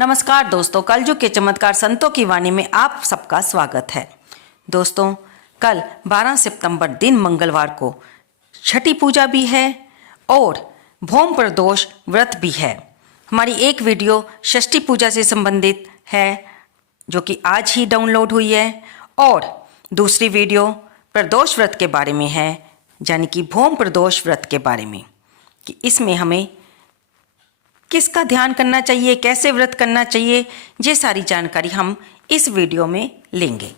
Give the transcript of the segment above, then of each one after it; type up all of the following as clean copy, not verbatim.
नमस्कार दोस्तों, कलयुग के चमत्कार संतों की वाणी में आप सबका स्वागत है। दोस्तों, कल 12 सितंबर दिन मंगलवार को छठी पूजा भी है और भौम प्रदोष व्रत भी है। हमारी एक वीडियो षष्ठी पूजा से संबंधित है जो कि आज ही डाउनलोड हुई है और दूसरी वीडियो प्रदोष व्रत के बारे में है, यानी कि भौम प्रदोष व्रत के बारे में, कि इसमें हमें किसका ध्यान करना चाहिए, कैसे व्रत करना चाहिए, ये सारी जानकारी हम इस वीडियो में लेंगे।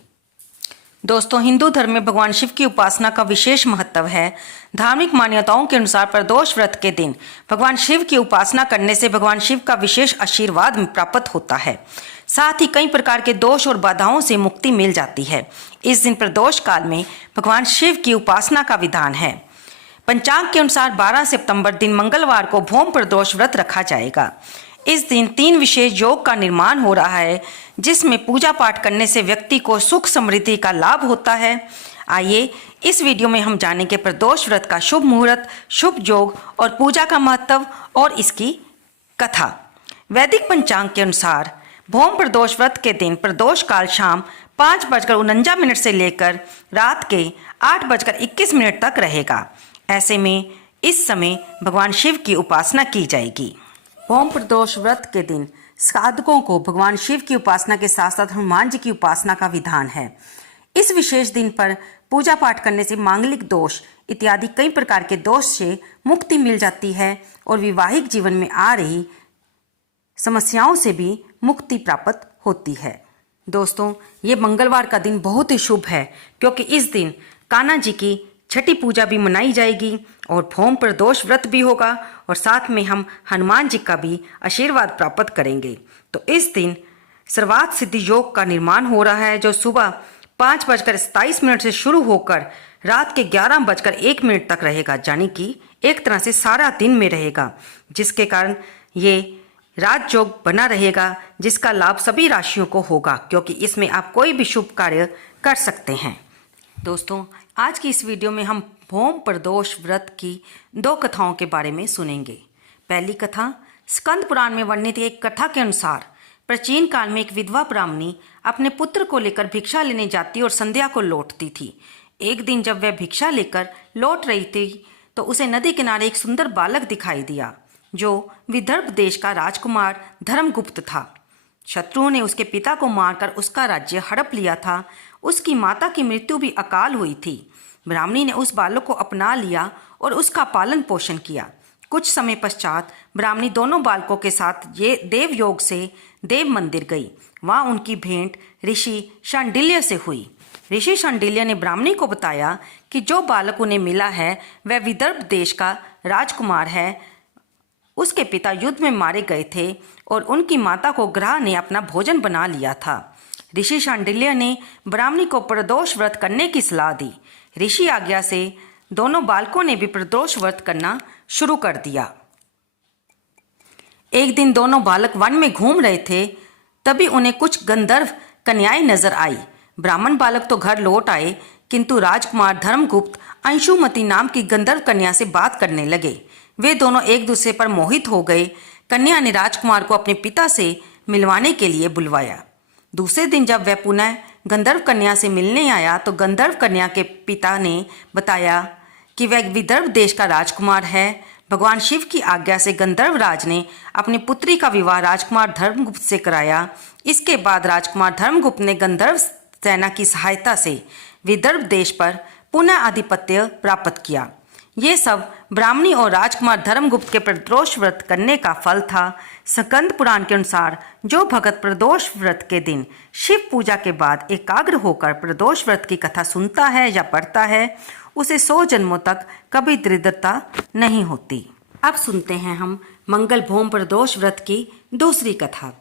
दोस्तों, हिंदू धर्म में भगवान शिव की उपासना का विशेष महत्व है। धार्मिक मान्यताओं के अनुसार प्रदोष व्रत के दिन भगवान शिव की उपासना करने से भगवान शिव का विशेष आशीर्वाद प्राप्त होता है। साथ ही कई प्रकार के दोष और बाधाओं से मुक्ति मिल जाती है। इस दिन प्रदोष काल में भगवान शिव की उपासना का विधान है। पंचांग के अनुसार 12 सितंबर दिन मंगलवार को भौम प्रदोष व्रत रखा जाएगा। इस दिन 3 विशेष योग का निर्माण हो रहा है, जिसमें पूजा पाठ करने से व्यक्ति को सुख समृद्धि का लाभ होता है। आइए इस वीडियो में हम जानेंगे प्रदोष व्रत का शुभ मुहूर्त, शुभ योग और पूजा का महत्व और इसकी कथा। वैदिक पंचांग के अनुसार भौम प्रदोष व्रत के दिन प्रदोष काल शाम 5:49 से लेकर रात के 8:21 तक रहेगा। ऐसे में इस समय भगवान शिव की उपासना की जाएगी। भौम प्रदोष व्रत के दिन साधकों को भगवान शिव की उपासना के साथ साथ हनुमान जी की उपासना का विधान है। इस विशेष दिन पर पूजा पाठ करने से मांगलिक दोष इत्यादि कई प्रकार के दोष से मुक्ति मिल जाती है और वैवाहिक जीवन में आ रही समस्याओं से भी मुक्ति प्राप्त होती है। दोस्तों, ये मंगलवार का दिन बहुत ही शुभ है, क्योंकि इस दिन कान्हा जी की छठी पूजा भी मनाई जाएगी और भौम प्रदोष व्रत भी होगा और साथ में हम हनुमान जी का भी आशीर्वाद प्राप्त करेंगे। तो इस दिन सर्वार्थ सिद्धि योग का निर्माण हो रहा है, जो सुबह 5:27 से शुरू होकर रात के 11:01 तक रहेगा, यानी कि एक तरह से सारा दिन में रहेगा, जिसके कारण ये राजयोग बना रहेगा, जिसका लाभ सभी राशियों को होगा, क्योंकि इसमें आप कोई भी शुभ कार्य कर सकते हैं। दोस्तों, आज की इस वीडियो में हम भौम प्रदोष व्रत की 2 कथाओं के बारे में सुनेंगे। पहली कथा स्कंद पुराण में वर्णित एक कथा के अनुसार प्राचीन काल में एक विधवा ब्राह्मणी अपने पुत्र को लेकर भिक्षा लेने जाती और संध्या को लौटती थी। एक दिन जब वह भिक्षा लेकर लौट रही थी तो उसे नदी किनारे एक सुंदर बालक दिखाई दिया, जो विदर्भ देश का राजकुमार धर्मगुप्त था। शत्रुओं ने उसके पिता को मारकर उसका राज्य हड़प लिया था। उसकी माता की मृत्यु भी अकाल हुई थी। ब्राह्मणी ने उस बालक को अपना लिया और उसका पालन पोषण किया। कुछ समय पश्चात ब्राह्मणी दोनों बालकों के साथ ये देवयोग से देव मंदिर गई। वहाँ उनकी भेंट ऋषि शांडिल्य से हुई। ऋषि शांडिल्य ने ब्राह्मणी को बताया कि जो बालक उन्हें मिला है वह विदर्भ देश का राजकुमार है। उसके पिता युद्ध में मारे गए थे और उनकी माता को ग्रह ने अपना भोजन बना लिया था। ऋषि शांडिल्य ने ब्राह्मणी को प्रदोष व्रत करने की सलाह दी। ऋषि आज्ञा से दोनों बालकों ने भी प्रदोष व्रत करना शुरू कर दिया। एक दिन दोनों बालक वन में घूम रहे थे, तभी उन्हें कुछ गंधर्व कन्याएं नजर आई। ब्राह्मण बालक तो घर लौट आए, किंतु राजकुमार धर्मगुप्त अंशुमती नाम की गंधर्व कन्या से बात करने लगे। वे दोनों एक दूसरे पर मोहित हो गए। कन्या ने राजकुमार को अपने पिता से मिलवाने के लिए बुलवाया। दूसरे दिन जब वह पुनः गंधर्व कन्या से मिलने आया तो गंधर्व कन्या के पिता ने बताया कि वह विदर्भ देश का राजकुमार है। भगवान शिव की आज्ञा से गंधर्व राज ने अपनी पुत्री का विवाह राजकुमार धर्मगुप्त से कराया। इसके बाद राजकुमार धर्मगुप्त ने गंधर्व सेना की सहायता से विदर्भ देश पर पुनः आधिपत्य प्राप्त किया। ये सब ब्राह्मणी और राजकुमार धर्मगुप्त के प्रदोष व्रत करने का फल था। स्कंद पुराण के अनुसार जो भक्त प्रदोष व्रत के दिन शिव पूजा के बाद एकाग्र होकर प्रदोष व्रत की कथा सुनता है या पढ़ता है, उसे 100 जन्मों तक कभी दरिद्रता नहीं होती। अब सुनते हैं हम मंगल भौम प्रदोष व्रत की दूसरी कथा।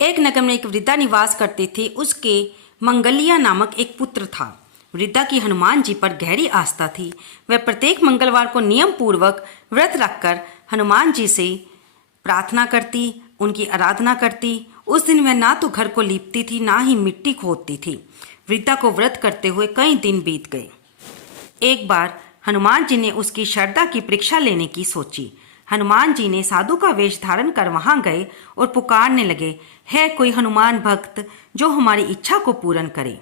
एक नगर में एक वृद्धा निवास करती थी। उसके मंगलिया नामक एक पुत्र था। वृद्धा की हनुमान जी पर गहरी आस्था थी। वह प्रत्येक मंगलवार को नियम पूर्वक व्रत रखकर हनुमान जी से प्रार्थना करती, उनकी आराधना करती। उस दिन वह ना तो घर को लीपती थी, ना ही मिट्टी खोदती थी। वृद्धा को व्रत करते हुए कई दिन बीत गए। एक बार हनुमान जी ने उसकी श्रद्धा की परीक्षा लेने की सोची। हनुमान जी ने साधु का वेश धारण कर वहां गए और पुकारने लगे, है कोई हनुमान भक्त जो हमारी इच्छा को पूर्ण करे।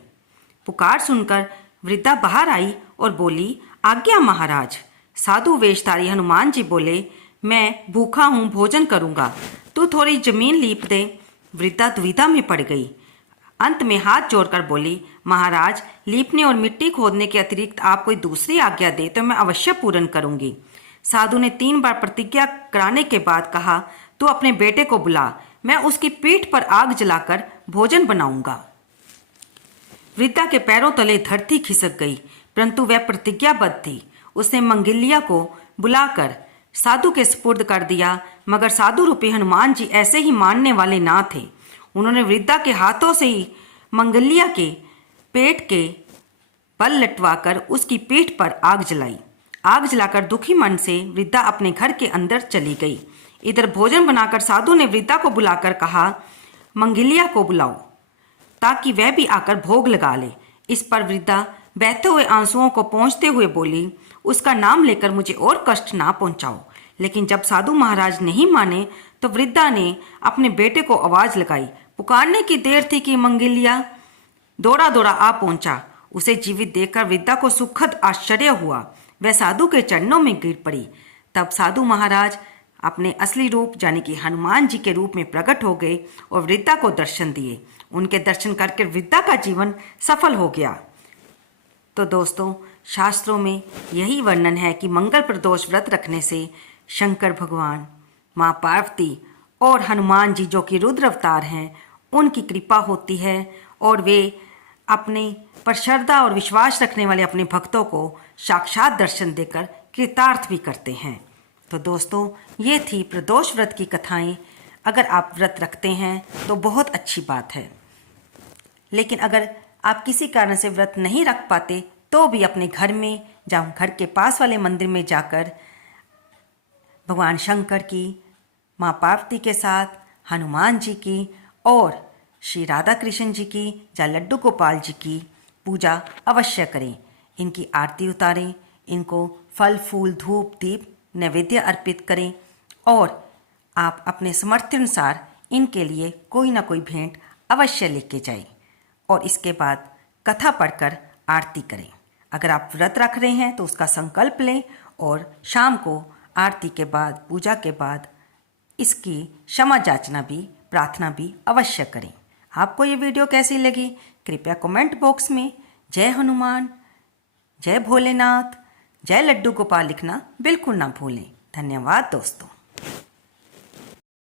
पुकार सुनकर वृद्धा बाहर आई और बोली, आज्ञा महाराज। साधु वेशधारी हनुमान जी बोले, मैं भूखा हूँ, भोजन करूँगा, तू थोड़ी जमीन लीप दे। वृद्धा दुविधा में पड़ गई। अंत में हाथ जोड़कर बोली, महाराज, लीपने और मिट्टी खोदने के अतिरिक्त आप कोई दूसरी आज्ञा दे तो मैं अवश्य पूर्ण करूंगी। साधु ने 3 बार प्रतिज्ञा कराने के बाद कहा, तू अपने बेटे को बुला, मैं उसकी पीठ पर आग जलाकर भोजन बनाऊंगा। वृद्धा के पैरों तले धरती खिसक गई, परंतु वह प्रतिज्ञाबद्ध थी। उसने मंगल्या को बुलाकर साधु के सुपुर्द कर दिया, मगर साधु रूपी हनुमान जी ऐसे ही मानने वाले ना थे। उन्होंने वृद्धा के हाथों से ही मंगल्या के पेट के बल लटवाकर उसकी पीठ पर आग जलाई। आग जलाकर दुखी मन से वृद्धा अपने घर के अंदर चली गई। इधर भोजन बनाकर साधु ने वृद्धा को बुलाकर कहा, मंगल्या को बुलाओ ताकि वह भी आकर भोग लगा ले। इस पर वृद्धा बहते हुए आंसुओं को पोंछते हुए बोली, उसका नाम लेकर मुझे और कष्ट ना पहुंचाओ। लेकिन जब साधु महाराज नहीं माने तो वृद्धा ने अपने बेटे को आवाज लगाई। पुकारने की देर थी कि मंगल्या दौड़ा दौड़ा आ पहुंचा। उसे जीवित देखकर वृद्धा को सुखद आश्चर्य हुआ। वह साधु के चरणों में गिर पड़ी। तब साधु महाराज अपने असली रूप यानी कि हनुमान जी के रूप में प्रकट हो गए और वृद्धा को दर्शन दिए। उनके दर्शन करके वृद्धा का जीवन सफल हो गया। तो दोस्तों, शास्त्रों में यही वर्णन है कि मंगल प्रदोष व्रत रखने से शंकर भगवान, माँ पार्वती और हनुमान जी जो कि रुद्र अवतार हैं, उनकी कृपा होती है और वे अपने पर श्रद्धा और विश्वास रखने वाले अपने भक्तों को साक्षात दर्शन देकर कृतार्थ भी करते हैं। तो दोस्तों, ये थी प्रदोष व्रत की कथाएं। अगर आप व्रत रखते हैं तो बहुत अच्छी बात है, लेकिन अगर आप किसी कारण से व्रत नहीं रख पाते तो भी अपने घर में या घर के पास वाले मंदिर में जाकर भगवान शंकर की, माँ पार्वती के साथ हनुमान जी की और श्री राधा कृष्ण जी की या लड्डू गोपाल जी की पूजा अवश्य करें। इनकी आरती उतारें, इनको फल फूल धूप दीप नैवेद्य अर्पित करें और आप अपने सामर्थ्यानुसार इनके लिए कोई ना कोई भेंट अवश्य लेके जाएं और इसके बाद कथा पढ़कर आरती करें। अगर आप व्रत रख रहे हैं तो उसका संकल्प लें और शाम को आरती के बाद, पूजा के बाद इसकी क्षमा याचना भी, प्रार्थना भी अवश्य करें। आपको ये वीडियो कैसी लगी कृपया कमेंट बॉक्स में जय हनुमान, जय भोलेनाथ, जय लड्डू गोपाल लिखना बिल्कुल ना भूलें। धन्यवाद दोस्तों।